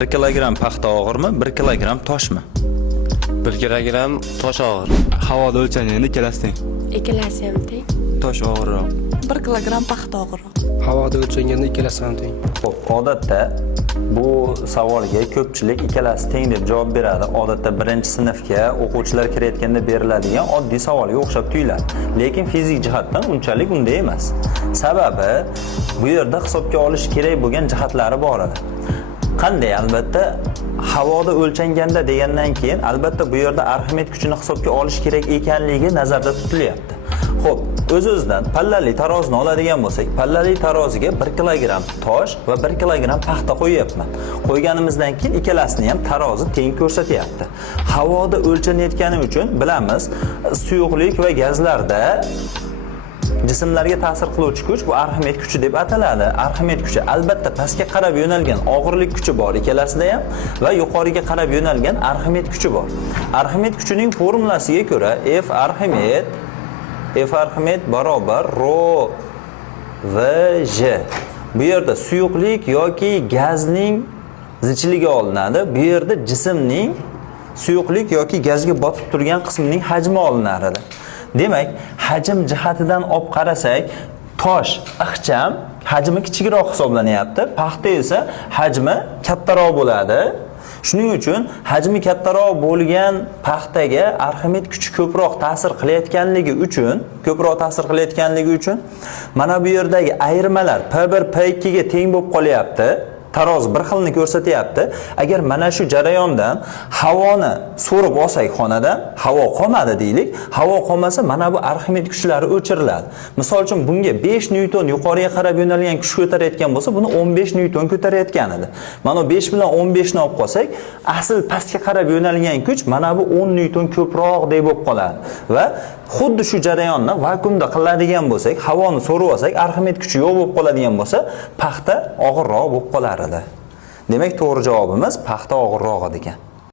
1 kilogramm paxta og'irmi, 1 kilogramm toshmi? 1 kilogramm tosh og'ir. Havoda o'lchanganda ikkalasi teng. Ikkalasi ham teng. Tosh og'irroq. 1 kilogramm paxta og'irroq. Havoda o'lchanganda ikkalasi ham teng. Xo'p, odatda bu savolga ko'pchilik ikkalasi teng deb javob beradi. Odatda birinchi sinfga o'quvchilar kirayotganda beriladigan oddiy savolga o'xshab tuyuladi. Lekin fizik jihatdan unchalik unday emas. Sababi bu yerda hisobga olish kerak bo'lgan jihatlari bor edi. Qanday? Albatta havoda o'lchanganda degandan keyin albatta bu yerda Arximed kuchini hisobga olish kerak ekanligi nazarda tutilyapti. Xo'p, o'z-o'zidan pallali tarozini oladigan bo'lsak, pallali taroziga 1 kilogramm tosh va 1 kilogramm paxta qo'yyapman. Qo'yganimizdan keyin ikkalasini ham tarozi teng ko'rsatyapti. Havoda o'lchanayotgani uchun bilamiz, suyuqlik va gazlarda jismlarga ta'sir qiluvchi kuch bu Arximed kuchi deb ataladi. Arximed kuchi albatta pastga qarab yo'nalgan og'irlik kuchi bor ikkalasida ham va yuqoriga qarab yo'nalgan Arximed kuchi bor. Arximed kuchining formulasiga ko'ra F Arximed barobar rho v j. Bu yerda suyuqlik yoki gazning zichligi olinadi. Bu yerda jismning suyuqlik yoki gazga botib turgan qismining hajmi olinadi. Demak, hajm jihatidan olib qarasak, tosh ixcham, hajmi kichikroq hisoblanyapti. Paxta esa hajmi kattaroq bo'ladi. Shuning uchun hajmi kattaroq bo'lgan paxtaga Arximed kuchi ko'proq ta'sir qilayotganligi uchun mana bu yerdagi ayirmalar P1 P2 ga teng bo'lib qolyapti. Taroz bir xilni ko'rsatyapti. Agar mana shu jarayondan havoni so'rib olsak xonadan, havo qolmadi deylik. Havo qolmasa mana bu Arximed kuchlari o'chiriladi. Misol uchun bunga 5 newton yuqoriga qarab yo'nalgan kuch ko'tarayotgan bo'lsa, buni 15 newton ko'tarayotgan edi. Mana 5 bilan 15 ni olib qolsak, asl pastga qarab yo'nalgan kuch mana bu 10 newton ko'proq deb bo'lib qoladi. Va xuddi shu jarayonni vakuumda qiladigan bo'lsak, havoni so'rib olsak, Arximed kuchi yo'q bo'lib qoladigan bo'lsa, paxta og'irroq bo'lib qolar edi. Demak, to'g'ri javobimiz paxta og'irroq ekan.